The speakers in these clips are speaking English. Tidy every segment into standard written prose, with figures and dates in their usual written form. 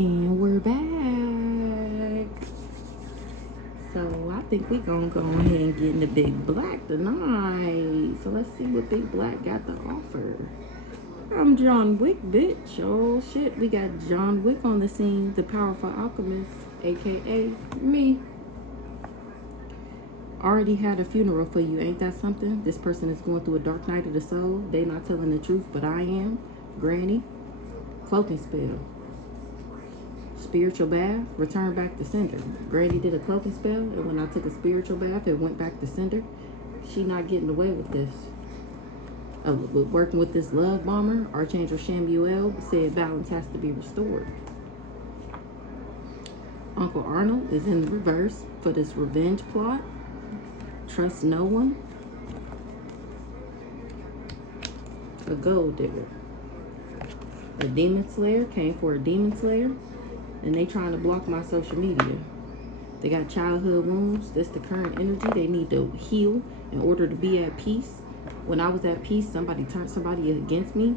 And we're back. So I think we're gonna go ahead and get into Big Black tonight. So let's see what Big Black got to offer. I'm John Wick, bitch. Oh shit, we got John Wick on the scene, the powerful alchemist, aka me. Already had a funeral for you, ain't that something? This person is going through a dark night of the soul. They not telling the truth, but I am. Granny. Cloaking spell. Spiritual bath, return back to sender. Granny did a cloaking spell, and when I took a spiritual bath, it went back to sender. She not getting away with this. Working with this love bomber, Archangel Shamuel said balance has to be restored. Uncle Arnold is in the reverse for this revenge plot. Trust no one. A gold digger. A demon slayer came for a demon slayer, and they trying to block my social media. They got childhood wounds. This the current energy they need to heal in order to be at peace. When I was at peace, somebody turned somebody against me.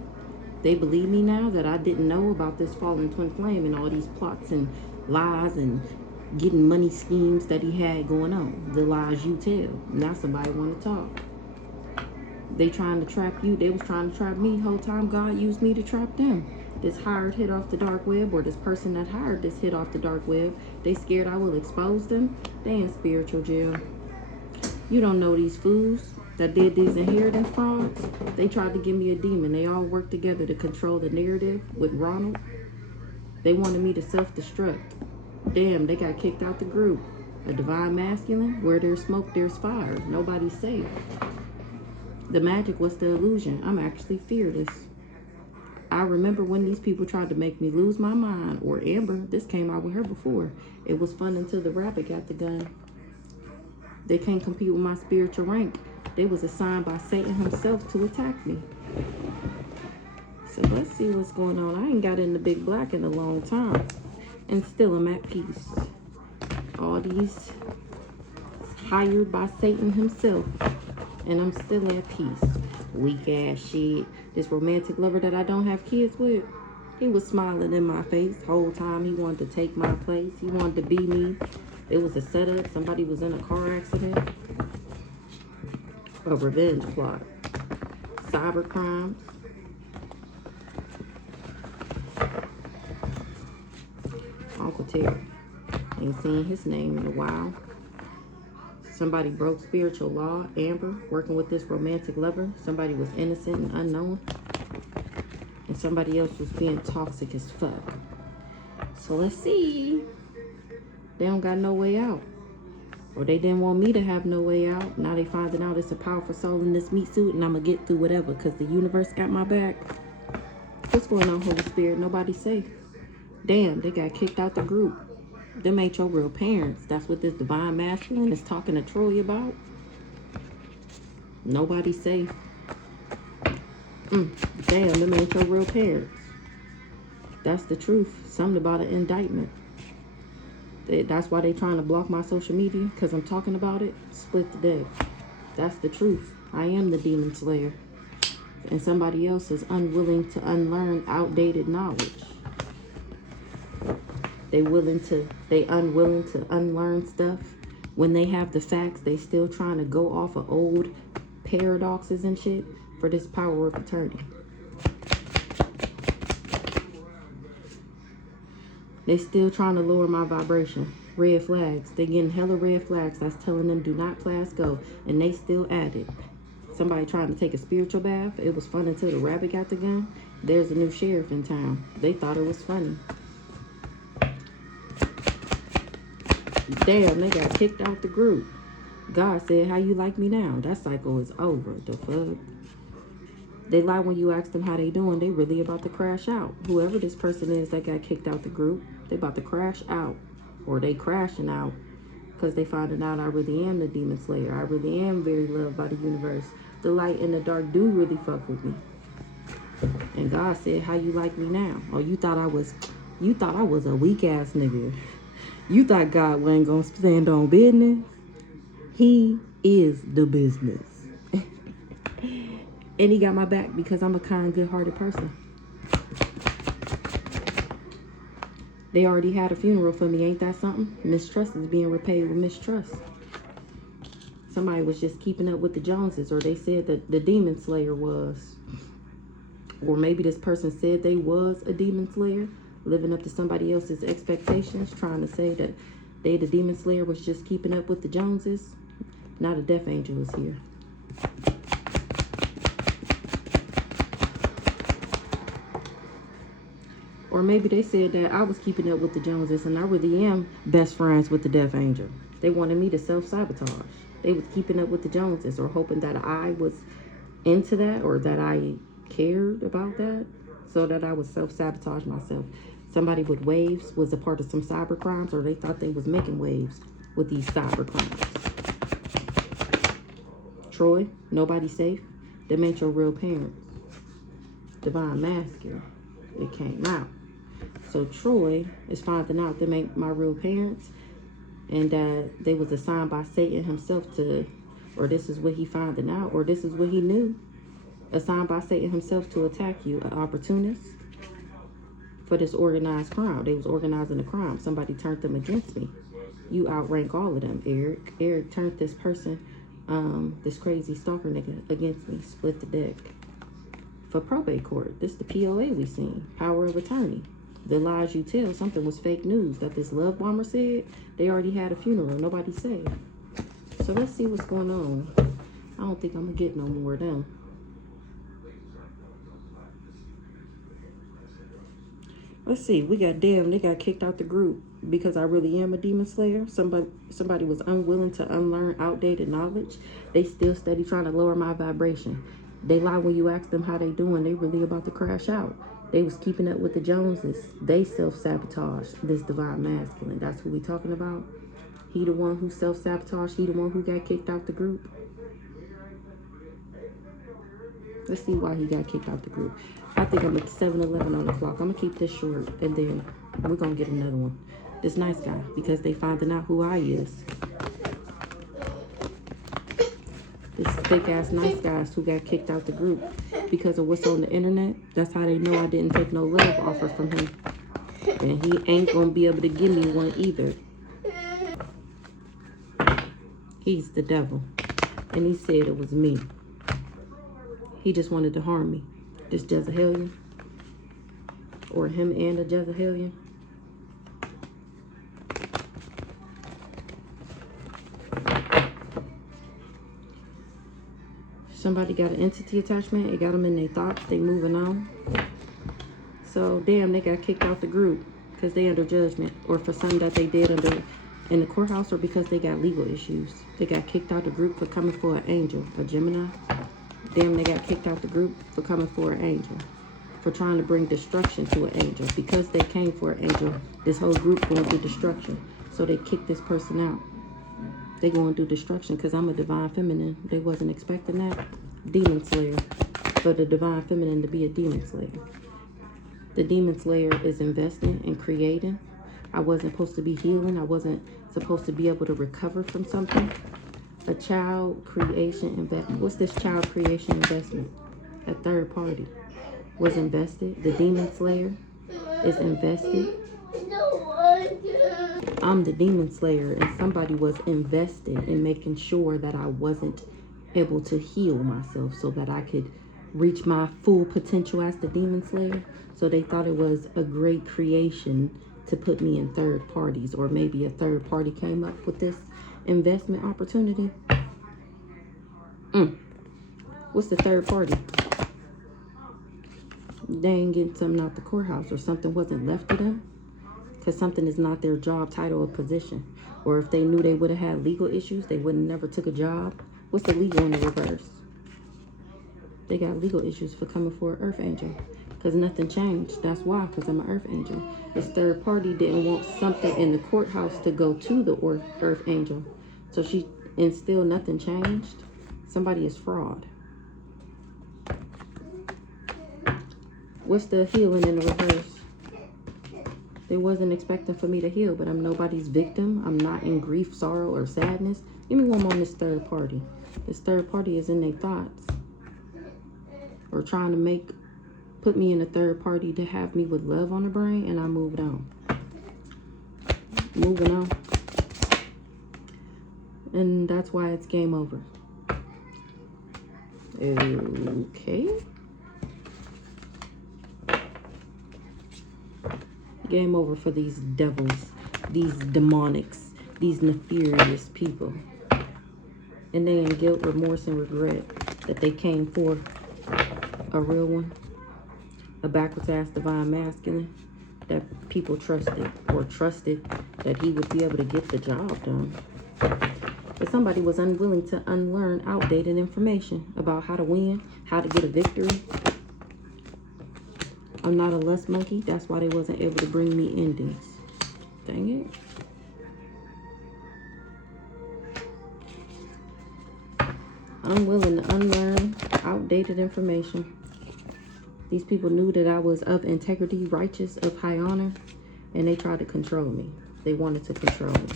They believe me now that I didn't know about this fallen twin flame and all these plots and lies and getting money schemes that he had going on. The lies you tell. Now somebody want to talk. They trying to trap you. They was trying to trap me the whole time. God used me to trap them. This hired hit off the dark web, or this person that hired this hit off the dark web, they scared I will expose them. They in spiritual jail. You don't know these fools that did these inheritance frauds. They tried to give me a demon. They all worked together to control the narrative with Ronald. They wanted me to self-destruct. Damn, they got kicked out the group. A divine masculine, where there's smoke, there's fire. Nobody's safe. The magic was the illusion. I'm actually fearless. I remember when these people tried to make me lose my mind, or Amber, this came out with her before. It was fun until the rabbit got the gun. They can't compete with my spiritual rank. They was assigned by Satan himself to attack me. So let's see what's going on. I ain't got into Big Black in a long time. And still I'm at peace. All these hired by Satan himself. And I'm still at peace. Weak ass shit. This romantic lover that I don't have kids with, he was smiling in my face the whole time. He wanted to take my place. He wanted to be me. It was a setup. Somebody was in a car accident. A revenge plot. Cyber crimes. Uncle Terry. Ain't seen his name in a while. Somebody broke spiritual law. Amber, working with this romantic lover. Somebody was innocent and unknown. And somebody else was being toxic as fuck. So let's see. They don't got no way out. Or they didn't want me to have no way out. Now they finding out it's a powerful soul in this meat suit, and I'm going to get through whatever because the universe got my back. What's going on, Holy Spirit? Nobody's safe. Damn, they got kicked out the group. Them ain't your real parents. That's what this divine masculine is talking to Troy about. Nobody's safe. Damn, them ain't your real parents. That's the truth. Something about an indictment. That's why they trying to block my social media, because I'm talking about it. Split the deck. That's the truth. I am the demon slayer. And somebody else is unwilling to unlearn outdated knowledge. They unwilling to unlearn stuff. When they have the facts, they still trying to go off of old paradoxes and shit for this power of attorney. They still trying to lower my vibration. Red flags. They getting hella red flags. That's telling them do not class go. And they still at it. Somebody trying to take a spiritual bath. It was fun until the rabbit got the gun. There's a new sheriff in town. They thought it was funny. Damn, they got kicked out the group. God said, how you like me now? That cycle is over. The fuck? They lie when you ask them how they doing. They really about to crash out. Whoever this person is that got kicked out the group, they about to crash out. Or they crashing out. Because they finding out I really am the demon slayer. I really am very loved by the universe. The light and the dark do really fuck with me. And God said, how you like me now? Oh, you thought I was a weak ass nigga. You thought God wasn't gonna stand on business? He is the business. And he got my back because I'm a kind, good-hearted person. They already had a funeral for me. Ain't that something? Mistrust is being repaid with mistrust. Somebody was just keeping up with the Joneses, or they said that the demon slayer was. Or maybe this person said they was a demon slayer, living up to somebody else's expectations, trying to say that they, the demon slayer, was just keeping up with the Joneses. Not a death angel is here. Or maybe they said that I was keeping up with the Joneses and I really am best friends with the death angel. They wanted me to self-sabotage. They was keeping up with the Joneses, or hoping that I was into that, or that I cared about that, so that I would self-sabotage myself. Somebody with waves was a part of some cyber crimes, or they thought they was making waves with these cyber crimes. Troy, nobody safe. Them ain't your real parents. Divine masculine. It came out. So Troy is finding out them ain't my real parents, and that they was assigned by Satan himself to, or this is what he finding out, or this is what he knew, assigned by Satan himself to attack you, an opportunist for this organized crime. They was organizing a crime. Somebody turned them against me. You outrank all of them, Eric. Eric turned this person, this crazy stalker nigga, against me. Split the deck. For probate court, this the POA we seen. Power of attorney. The lies you tell, something was fake news. That this love bomber said, they already had a funeral. Nobody said. So let's see what's going on. I don't think I'm going to get no more of them. Let's see. We got, damn, they got kicked out the group because I really am a demon slayer. Somebody was unwilling to unlearn outdated knowledge. They still steady trying to lower my vibration. They lie when you ask them how they doing. They really about to crash out. They was keeping up with the Joneses. They self-sabotaged this divine masculine. That's who we talking about. He the one who self-sabotaged. He the one who got kicked out the group. Let's see why he got kicked out the group. I think I'm at 7-11 on the clock. I'm going to keep this short, and then we're going to get another one. This nice guy, because they finding out who I is. This fake-ass nice guys who got kicked out the group because of what's on the internet. That's how they know I didn't take no love offer from him. And he ain't going to be able to give me one either. He's the devil. And he said it was me. He just wanted to harm me. This Jezebelian. Or him and a Jezebelian. Somebody got an entity attachment. It got them in their thoughts. They moving on. So, damn, they got kicked out the group because they under judgment. Or for something that they did in the courthouse, or because they got legal issues. They got kicked out the group for coming for an angel, a Gemini. Damn, they got kicked out the group for coming for an angel. For trying to bring destruction to an angel. Because they came for an angel, this whole group going through destruction. So they kicked this person out. They going through destruction because I'm a divine feminine. They wasn't expecting that. Demon slayer. For the divine feminine to be a demon slayer. The demon slayer is investing and creating. I wasn't supposed to be healing. I wasn't supposed to be able to recover from something. A child creation investment. What's this child creation investment? A third party was invested. The demon slayer is invested. I'm the demon slayer, and somebody was invested in making sure that I wasn't able to heal myself so that I could reach my full potential as the demon slayer. So they thought it was a great creation to put me in third parties, or maybe a third party came up with this investment opportunity. What's the third party? They ain't getting something out the courthouse, or something wasn't left to them because something is not their job title or position. Or if they knew they would have had legal issues, they would have never took a job. What's the legal in the reverse? They got legal issues for coming for an earth angel because nothing changed. That's why, because I'm an earth angel. This third party didn't want something in the courthouse to go to the earth angel. So and still nothing changed. Somebody is fraud. What's the healing in the reverse? They wasn't expecting for me to heal, but I'm nobody's victim. I'm not in grief, sorrow, or sadness. Give me one more on this third party. This third party is in their thoughts. Or trying to put me in a third party to have me with love on the brain, and I moved on. moving on. And that's why it's game over. Okay. Game over for these devils, these demonics, these nefarious people. And they in guilt, remorse, and regret that they came for a real one. A backwards ass divine masculine that people trusted, or trusted that he would be able to get the job done. But somebody was unwilling to unlearn outdated information about how to win, how to get a victory. I'm not a lust monkey. That's why they wasn't able to bring me endings. Dang it. Unwilling to unlearn outdated information. These people knew that I was of integrity, righteous, of high honor, and they tried to control me. They wanted to control me.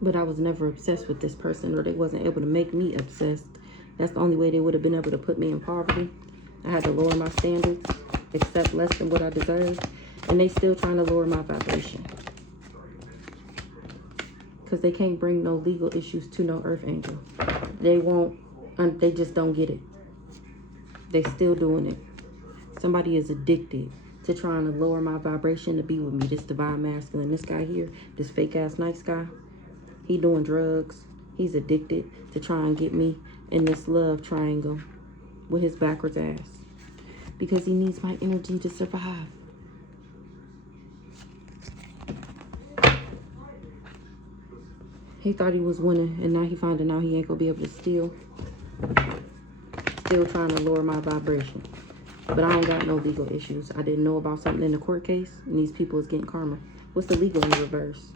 But I was never obsessed with this person, or they wasn't able to make me obsessed. That's the only way they would have been able to put me in poverty. I had to lower my standards, accept less than what I deserved, and they still trying to lower my vibration. Because they can't bring no legal issues to no earth angel. They won't, they just don't get it. They still doing it. Somebody is addicted to trying to lower my vibration to be with me. This divine masculine, this guy here, this fake ass nice guy, he doing drugs. He's addicted to try and get me in this love triangle with his backwards ass. Because he needs my energy to survive. He thought he was winning, and now he finding out he ain't gonna be able to steal. Still trying to lower my vibration. But I don't got no legal issues. I didn't know about something in the court case, and these people is getting karma. What's the legal in reverse?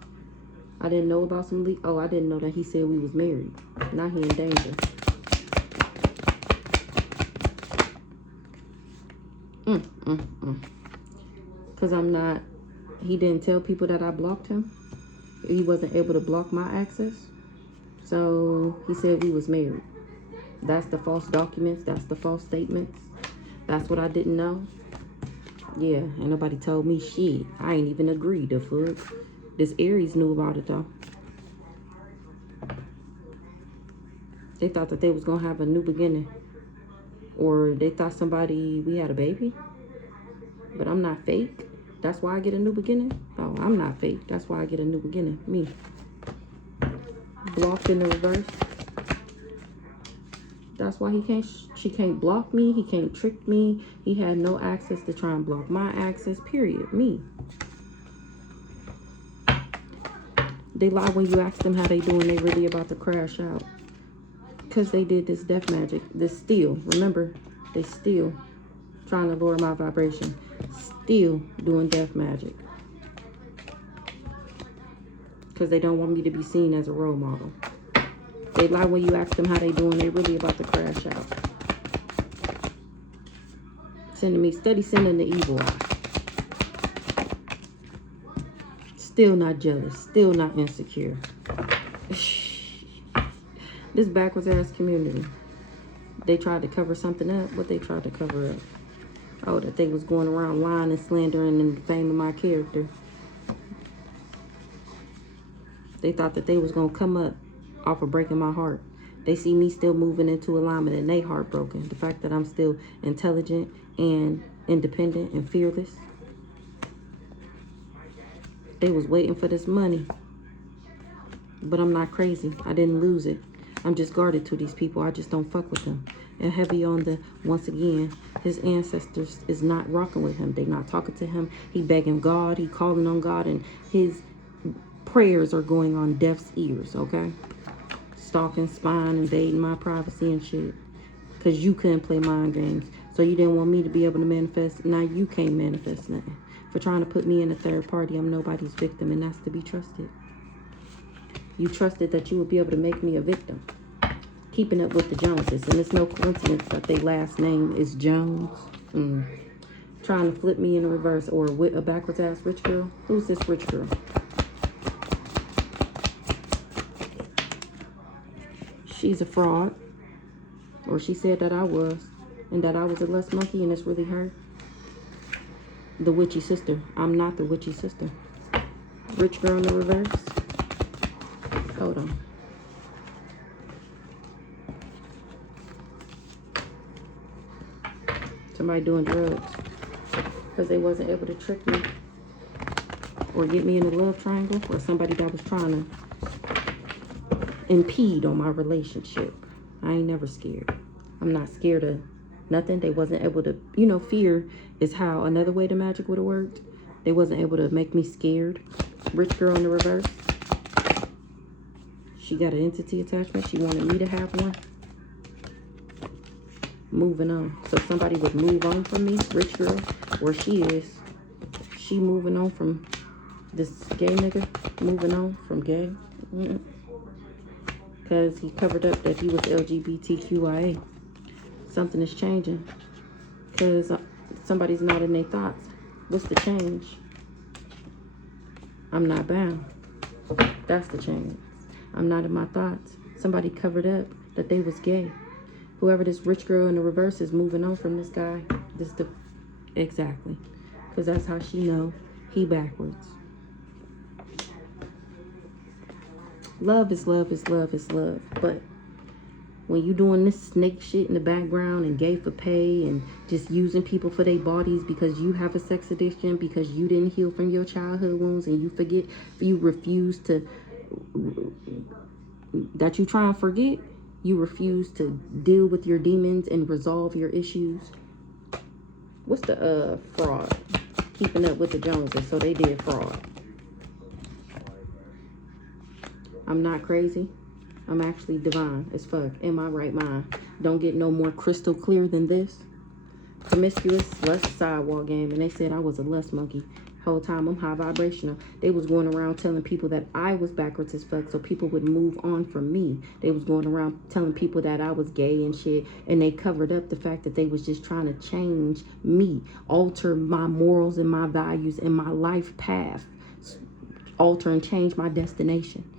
I didn't know about some legal. Oh, I didn't know that he said we was married. Now he in danger. Because I'm not, he didn't tell people that I blocked him. He wasn't able to block my access. So he said we was married. That's the false documents. That's the false statements. That's what I didn't know. Yeah, ain't nobody told me shit. I ain't even agreed to fuck. This Aries knew about it though. They thought that they was gonna have a new beginning. Or they thought we had a baby. But I'm not fake. That's why I get a new beginning. Oh, I'm not fake. That's why I get a new beginning. Me. Blocked in the reverse. That's why she can't block me. He can't trick me. He had no access to try and block my access, period. Me. They lie when you ask them how they doing. They really about to crash out. Because they did this death magic. This steal. Remember, they still trying to lower my vibration. Still doing death magic. Because they don't want me to be seen as a role model. They lie when you ask them how they doing. They really about to crash out. Sending me, steady sending the evil eye. Still not jealous. Still not insecure. This backwards ass community. They tried to cover something up. What they tried to cover up? Oh, that they was going around lying and slandering and defaming my character. They thought that they was going to come up off of breaking my heart. They see me still moving into alignment and they heartbroken. The fact that I'm still intelligent and independent and fearless. They was waiting for this money. But I'm not crazy. I didn't lose it. I'm just guarded to these people. I just don't fuck with them. And heavy on the, once again, his ancestors is not rocking with him. They not talking to him. He begging God. He calling on God. And his prayers are going on deaf's ears, okay? Stalking, spying, invading my privacy and shit. Because you couldn't play mind games. So you didn't want me to be able to manifest. Now you can't manifest nothing. For trying to put me in a third party, I'm nobody's victim. And that's to be trusted. You trusted that you would be able to make me a victim. Keeping up with the Joneses. And it's no coincidence that their last name is Jones. Trying to flip me in reverse. Or with a backwards ass rich girl. Who's this rich girl? She's a fraud. Or she said that I was. And that I was a less monkey and it's really her. The witchy sister. I'm not the witchy sister. Rich girl in the reverse. Hold on. Somebody doing drugs. Because they wasn't able to trick me. Or get me in a love triangle. Or somebody that was trying to impede on my relationship. I ain't never scared. I'm not scared of nothing. They wasn't able to, you know, fear is how another way the magic would have worked. They wasn't able to make me scared. Rich girl in the reverse. She got an entity attachment. She wanted me to have one. Moving on. So somebody would move on from me. Rich girl. Where she is. She moving on from this gay nigga. Moving on from gay. Because he covered up that he was LGBTQIA. Something is changing. Because somebody's not in their thoughts. What's the change? I'm not bound. That's the change. I'm not in my thoughts. Somebody covered up that they was gay. Whoever this rich girl in the reverse is moving on from this guy. Exactly. Because that's how she know he backwards. Love is love is love is love. But when you doing this snake shit in the background and gay for pay and just using people for their bodies because you have a sex addiction, because you didn't heal from your childhood wounds and you refuse to, that you try and forget, you refuse to deal with your demons and resolve your issues. What's the fraud? Keeping up with the Joneses, so they did fraud. I'm not crazy. I'm actually divine as fuck. In my right mind. Don't get no more crystal clear than this. Promiscuous, lust, sidewalk game. And they said I was a lust monkey. Whole time I'm high vibrational. They was going around telling people that I was backwards as fuck so people would move on from me. They was going around telling people that I was gay and shit. And they covered up the fact that they was just trying to change me. Alter my morals and my values and my life path. Alter and change my destination.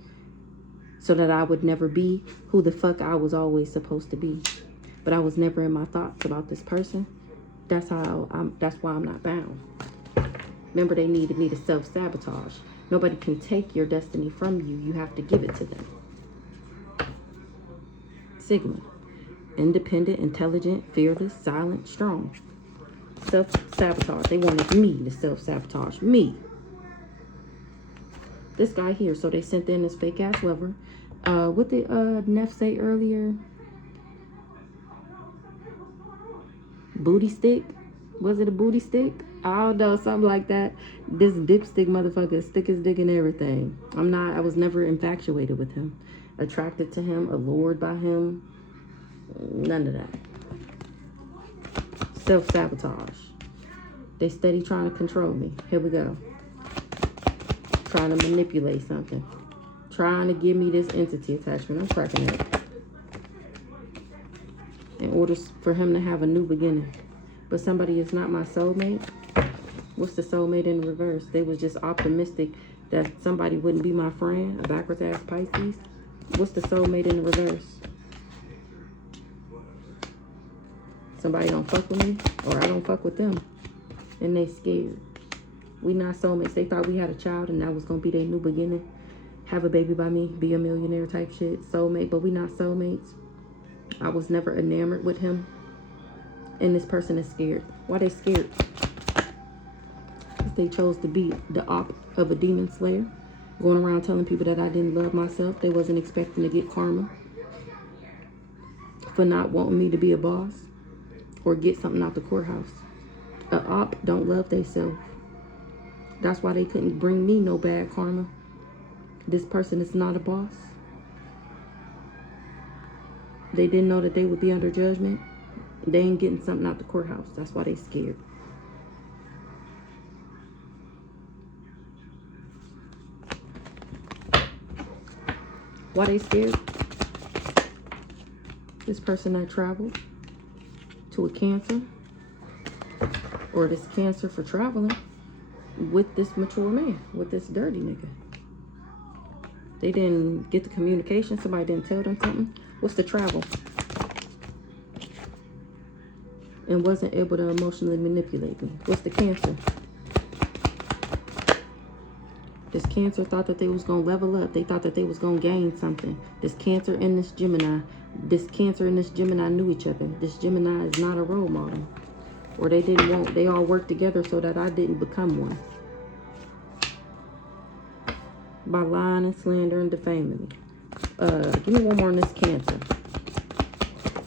So that I would never be who the fuck I was always supposed to be. But I was never in my thoughts about this person. That's why I'm not bound. Remember, they needed me to self-sabotage. Nobody can take your destiny from you. You have to give it to them. Sigma. Independent, intelligent, fearless, silent, strong. Self-sabotage. They wanted me to self-sabotage. Me. This guy here. So they sent in this fake-ass lover. What did Neff say earlier? Booty stick? Was it a booty stick? I don't know, something like that. This dipstick motherfucker, stick his dick in everything. I was never infatuated with him. Attracted to him, allured by him. None of that. Self-sabotage. They steady trying to control me. Here we go. Trying to manipulate something. Trying to give me this entity attachment. I'm cracking up. In order for him to have a new beginning. But somebody is not my soulmate. What's the soulmate in reverse? They was just optimistic that somebody wouldn't be my friend. A backwards ass Pisces. What's the soulmate in the reverse? Somebody don't fuck with me. Or I don't fuck with them. And they scared. We not soulmates. They thought we had a child and that was going to be their new beginning. Have a baby by me. Be a millionaire type shit. Soulmate. But we not soulmates. I was never enamored with him. And this person is scared. Why they scared? Because they chose to be the op of a demon slayer. Going around telling people that I didn't love myself. They wasn't expecting to get karma. For not wanting me to be a boss. Or get something out the courthouse. A op don't love theyself. That's why they couldn't bring me no bad karma. This person is not a boss. They didn't know that they would be under judgment. They ain't getting something out the courthouse. That's why they scared. Why they scared? This person that traveled to a cancer. Or this cancer for traveling with this mature man. With this dirty nigga. They didn't get the communication. Somebody didn't tell them something. What's the travel? And wasn't able to emotionally manipulate me. What's the Cancer? This Cancer thought that they was going to level up. They thought that they was going to gain something. This Cancer and this Gemini. This Cancer and this Gemini knew each other. This Gemini is not a role model. Or they didn't want, they all worked together so that I didn't become one. By lying and slander and defaming me. Give me one more on this Cancer.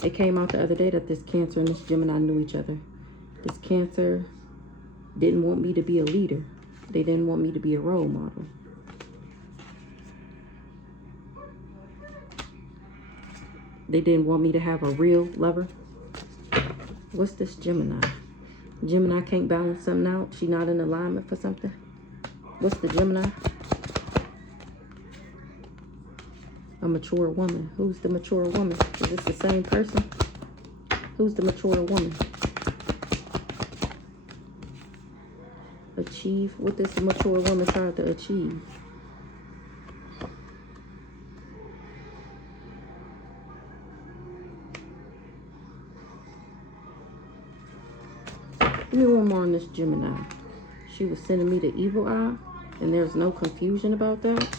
It came out the other day that this Cancer and this Gemini knew each other. This Cancer didn't want me to be a leader. They didn't want me to be a role model. They didn't want me to have a real lover. What's this Gemini? Gemini can't balance something out. She not in alignment for something. What's the Gemini? A mature woman. Who's the mature woman? Is this the same person? Who's the mature woman? Achieve. What this mature woman tried to achieve? Give me one more on this Gemini. She was sending me the evil eye, and there's no confusion about that.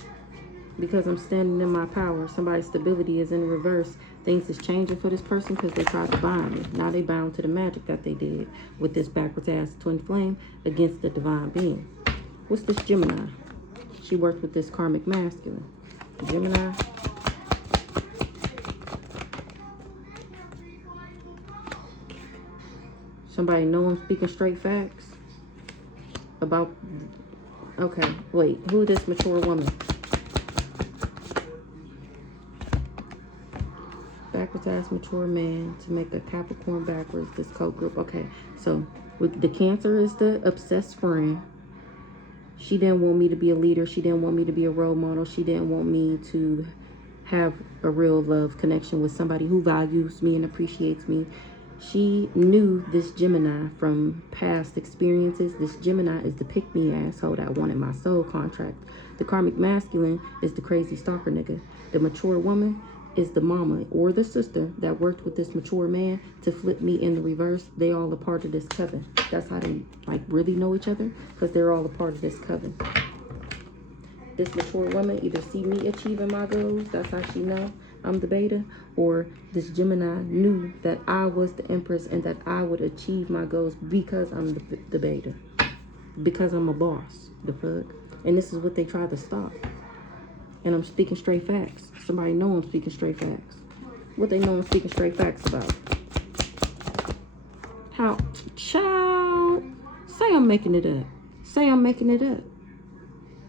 Because I'm standing in my power. Somebody's stability is in reverse. Things is changing for this person because they tried to bind me. Now they bound to the magic that they did with this backwards ass twin flame against the divine being. What's this Gemini? She worked with this karmic masculine. Gemini. Somebody know I'm speaking straight facts about. Okay, wait. Who this mature woman? Backwards ass mature man to make a Capricorn backwards. This code group. Okay, so with the Cancer is the obsessed friend. She didn't want me to be a leader. She didn't want me to be a role model. She didn't want me to have a real love connection with somebody who values me and appreciates me. She knew this Gemini from past experiences. This Gemini is the pick-me asshole that wanted my soul contract. The karmic masculine is the crazy stalker nigga. The mature woman is the mama or the sister that worked with this mature man to flip me in the reverse. They all a part of this coven. That's how they like really know each other, because they're all a part of this coven. This mature woman either see me achieving my goals, that's how she know I'm the beta, or this Gemini knew that I was the empress and that I would achieve my goals because I'm the beta, because I'm a boss. The fuck. And this is what they tried to stop. And I'm speaking straight facts. Somebody know I'm speaking straight facts. What they know I'm speaking straight facts about? How? Child. Say I'm making it up. Say I'm making it up.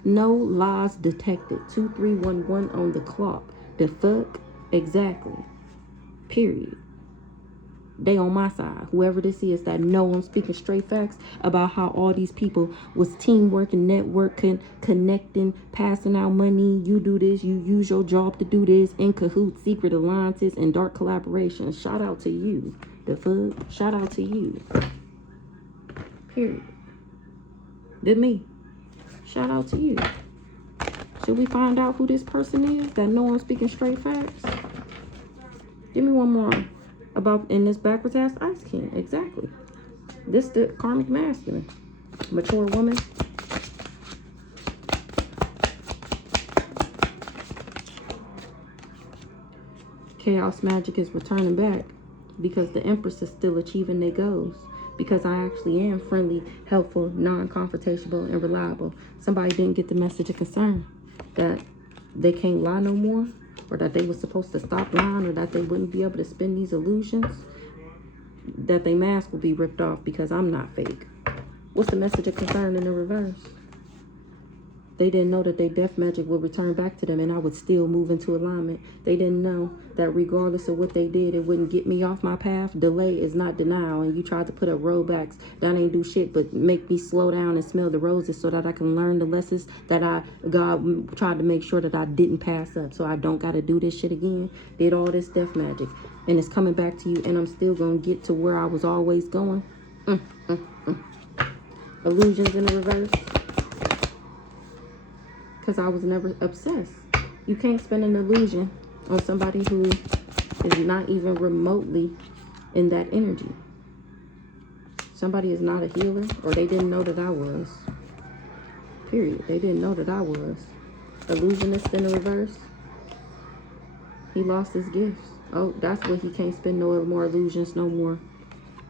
No lies detected. 2311 on the clock. The fuck? Exactly. Period. They on my side. Whoever this is that know I'm speaking straight facts about how all these people was teamwork and networking, connecting, passing out money. You do this, you use your job to do this, in cahoots, secret alliances, and dark collaborations. Shout out to you. The fuck? Shout out to you. Period. Did me. Shout out to you. Should we find out who this person is that know I'm speaking straight facts? Give me one more. About in this backwards ass Ice King. Exactly. This the karmic masculine. Mature woman. Chaos magic is returning back because the Empress is still achieving their goals. Because I actually am friendly, helpful, non-confrontational, and reliable. Somebody didn't get the message of concern that they can't lie no more, or that they were supposed to stop lying, or that they wouldn't be able to spin these illusions, that their mask will be ripped off because I'm not fake. What's the message of concern in the reverse? They didn't know that their death magic would return back to them and I would still move into alignment. They didn't know that regardless of what they did, it wouldn't get me off my path. Delay is not denial. And you tried to put up roadblocks that ain't do shit but make me slow down and smell the roses so that I can learn the lessons that God tried to make sure that I didn't pass up, so I don't got to do this shit again. Did all this death magic and it's coming back to you, and I'm still going to get to where I was always going. Illusions in the reverse. Because I was never obsessed. You can't spin an illusion on somebody who is not even remotely in that energy. Somebody is not a healer, or they didn't know that I was. Period. They didn't know that I was. Illusionist in the reverse. He lost his gifts. Oh, that's what he can't spin no more illusions no more.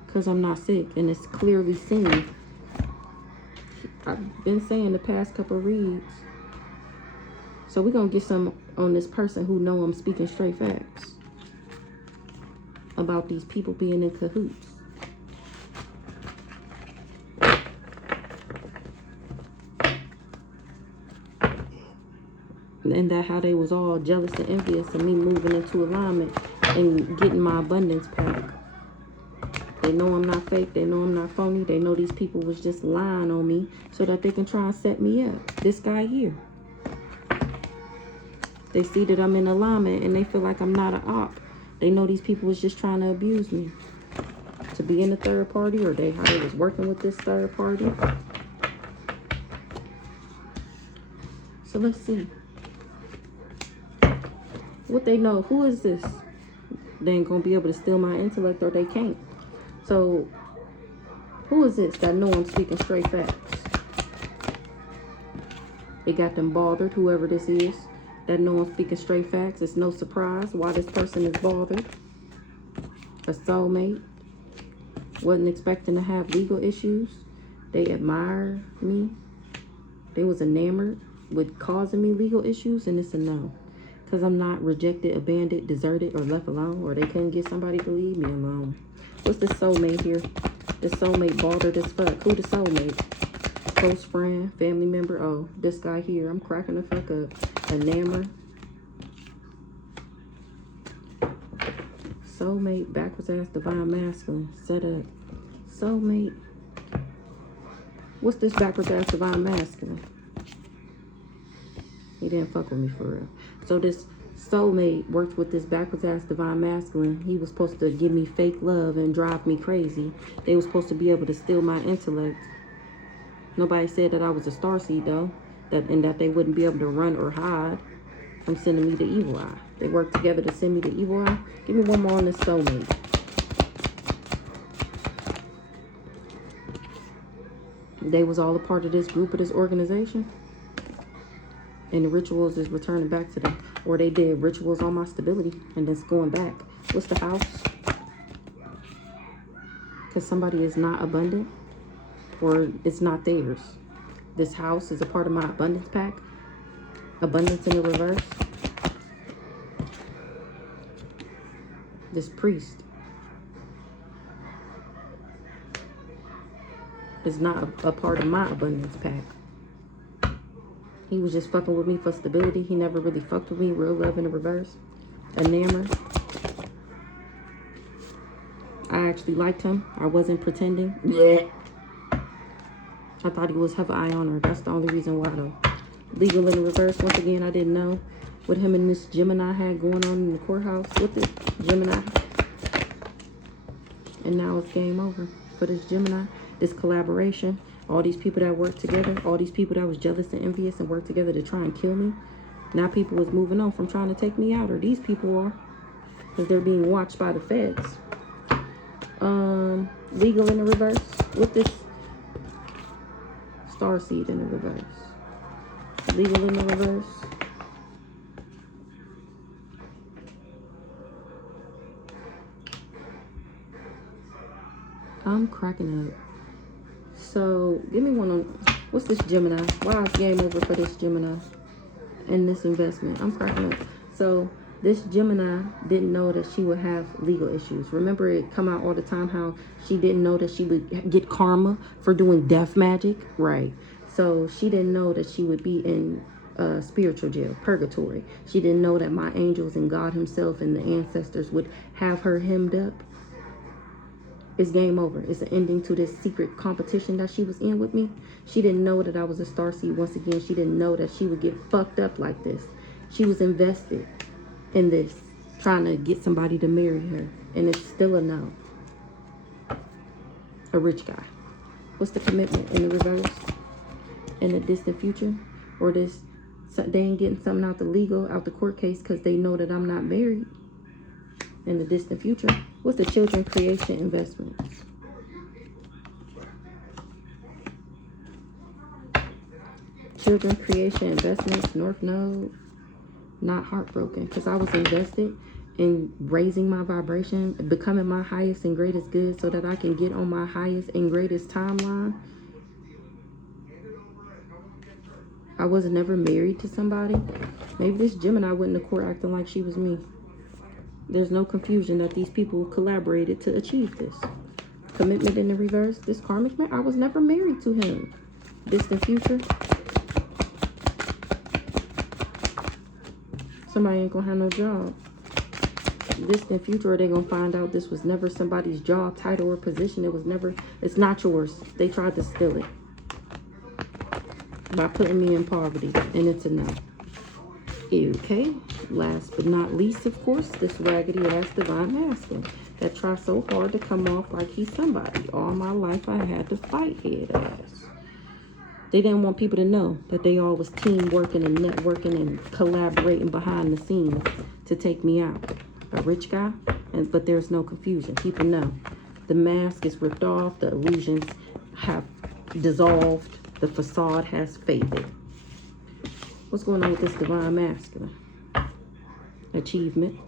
Because I'm not sick. And it's clearly seen. I've been saying the past couple reads. So we're going to get some on this person who know I'm speaking straight facts. About these people being in cahoots. And that how they was all jealous and envious of me moving into alignment and getting my abundance pack. They know I'm not fake. They know I'm not phony. They know these people was just lying on me so that they can try and set me up. This guy here. They see that I'm in alignment and they feel like I'm not an op. They know these people was just trying to abuse me. To be in a third party, or how they was working with this third party. So let's see. What they know. Who is this? They ain't gonna be able to steal my intellect, or they can't. So who is this that know I'm speaking straight facts? It got them bothered, whoever this is that know I'm speaking straight facts. It's no surprise why this person is bothered. A soulmate. Wasn't expecting to have legal issues. They admire me. They was enamored with causing me legal issues, and it's a no. Because I'm not rejected, abandoned, deserted, or left alone, or they couldn't get somebody to leave me alone. What's this soulmate here? This soulmate bothered as fuck. Who the soulmate? Close friend, family member. Oh, this guy here. I'm cracking the fuck up. Enamored. Soulmate, backwards ass divine masculine. Set up. Soulmate. What's this backwards ass divine masculine? He didn't fuck with me for real. So this soulmate worked with this backwards ass divine masculine. He was supposed to give me fake love and drive me crazy. They were supposed to be able to steal my intellect. Nobody said that I was a starseed though. And that they wouldn't be able to run or hide from sending me the evil eye. They worked together to send me the evil eye. Give me one more on this soulmate. They was all a part of this group, of this organization. And the rituals is returning back to them. Or they did rituals on my stability and it's going back. What's the house? Because somebody is not abundant or it's not theirs. This house is a part of my abundance pack. Abundance in the reverse. This priest is not a part of my abundance pack. He was just fucking with me for stability. He never really fucked with me. Real love in the reverse. Enamored. I actually liked him. I wasn't pretending. Yeah. I thought he was have an eye on her. That's the only reason why though. Legal in the reverse. Once again, I didn't know what him and this Gemini had going on in the courthouse with this Gemini. And now it's game over for this Gemini. This collaboration. All these people that worked together. All these people that was jealous and envious and worked together to try and kill me. Now people was moving on from trying to take me out. Or these people are. Because they're being watched by the feds. Legal in the reverse. With this starseed in the reverse. Legal in the reverse. I'm cracking up. So, give me one on... What's this Gemini? Why is game over for this Gemini? And this investment. I'm cracking up. So, this Gemini didn't know that she would have legal issues. Remember it come out all the time how she didn't know that she would get karma for doing death magic? Right. So, she didn't know that she would be in spiritual jail, purgatory. She didn't know that my angels and God himself and the ancestors would have her hemmed up. It's game over. It's an ending to this secret competition that she was in with me. She didn't know that I was a starseed. Once again, she didn't know that she would get fucked up like this. She was invested in this, trying to get somebody to marry her. And it's still a no. A rich guy. What's the commitment in the reverse? In the distant future? Or this they ain't getting something out the court case because they know that I'm not married in the distant future. What's the children creation investments? Children creation investments, North Node. Not heartbroken because I was invested in raising my vibration, becoming my highest and greatest good so that I can get on my highest and greatest timeline. I was never married to somebody. Maybe this Gemini went in the court acting like she was me. There's no confusion that these people collaborated to achieve this. Commitment in the reverse. This karmic man, I was never married to him. Distant future. Somebody ain't gonna have no job. Distant future, they gonna find out this was never somebody's job, title, or position. It's not yours. They tried to steal it by putting me in poverty, and it's a no. Okay, last but not least, of course, this raggedy ass divine masculine that tries so hard to come off like he's somebody. All my life I had to fight head ass. They didn't want people to know that they all was teamworking and networking and collaborating behind the scenes to take me out. A rich guy, but there's no confusion. People know. The mask is ripped off. The illusions have dissolved. The facade has faded. What's going on with this divine masculine? Achievement.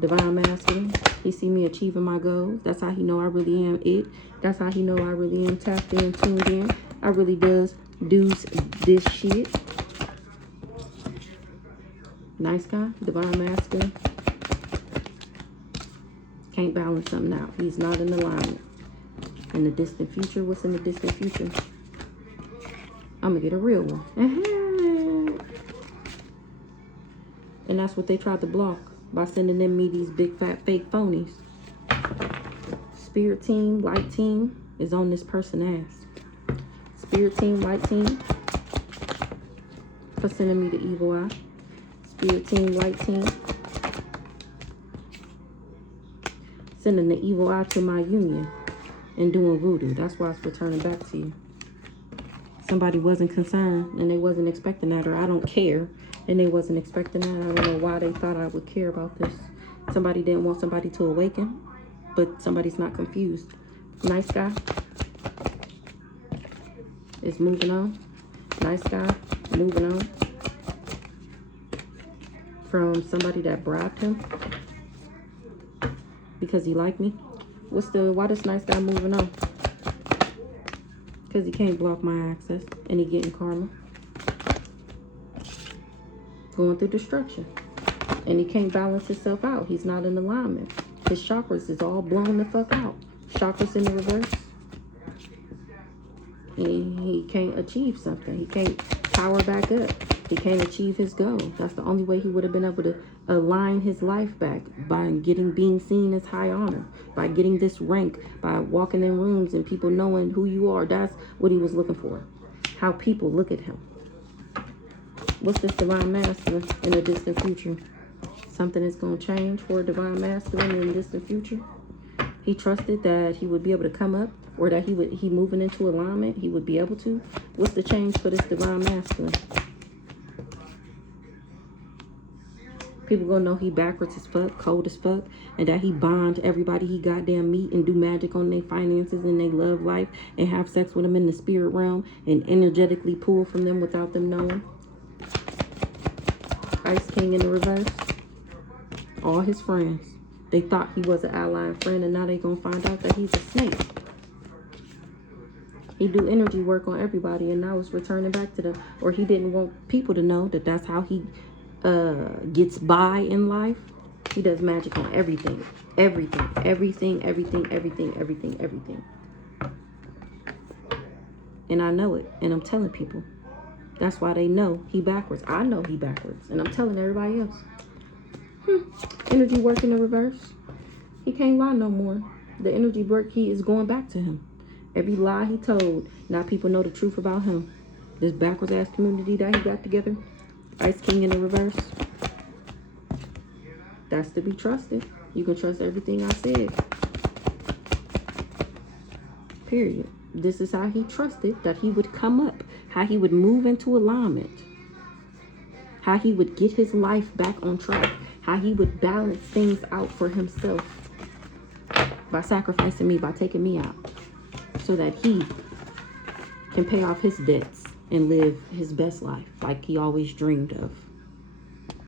Divine masculine. He see me achieving my goals. That's how he know I really am it. That's how he know I really am tapped in, tuned in. I really does this shit. Nice guy, divine masculine. Can't balance something out. He's not in alignment. In the distant future, what's in the distant future? I'm gonna get a real one. And that's what they tried to block by sending them me these big fat fake phonies. Spirit team, light team is on this person ass. Spirit team, light team, for sending me the evil eye. Spirit team, light team, sending the evil eye to my union and doing voodoo. That's why it's returning back to you. Somebody wasn't concerned and they wasn't expecting that, or I don't care, and they wasn't expecting that. I don't know why they thought I would care about this. Somebody didn't want somebody to awaken, but somebody's not confused. Nice guy is moving on. Nice guy moving on from somebody that bribed him because he liked me. Why this nice guy moving on? Because he can't block my access and he getting karma. Going through destruction. And he can't balance himself out. He's not in alignment. His chakras is all blown the fuck out. Chakras in the reverse. He can't achieve something. He can't power back up. He can't achieve his goal. That's the only way he would have been able to align his life back, by being seen as high honor, by getting this rank, by walking in rooms and people knowing who you are. That's what he was looking for. How people look at him. What's this divine masculine in the distant future? Something is going to change for a divine masculine in the distant future. He trusted that he would be able to come up, or that he moving into alignment, he would be able to. What's the change for this divine masculine? People gonna know he backwards as fuck, cold as fuck, and that he bond everybody he goddamn meet and do magic on their finances and their love life and have sex with them in the spirit realm and energetically pull from them without them knowing. Ice King in the reverse. All his friends. They thought he was an ally and friend, and now they gonna find out that he's a snake. He do energy work on everybody, and now it's returning back to them. Or he didn't want people to know that that's how he gets by in life. He does magic on everything. Everything. And I know it, and I'm telling people. That's why they know he backwards. I know he backwards, and I'm telling everybody else. Energy work in the reverse. He can't lie no more. The energy work, he is going back to him. Every lie he told, now people know the truth about him. This backwards ass community that he got together. Ice King in the reverse. That's to be trusted. You can trust everything I said. Period. This is how he trusted that he would come up. How he would move into alignment. how he would get his life back on track, how he would balance things out for himself by sacrificing me, by taking me out, so that he can pay off his debts and live his best life like he always dreamed of.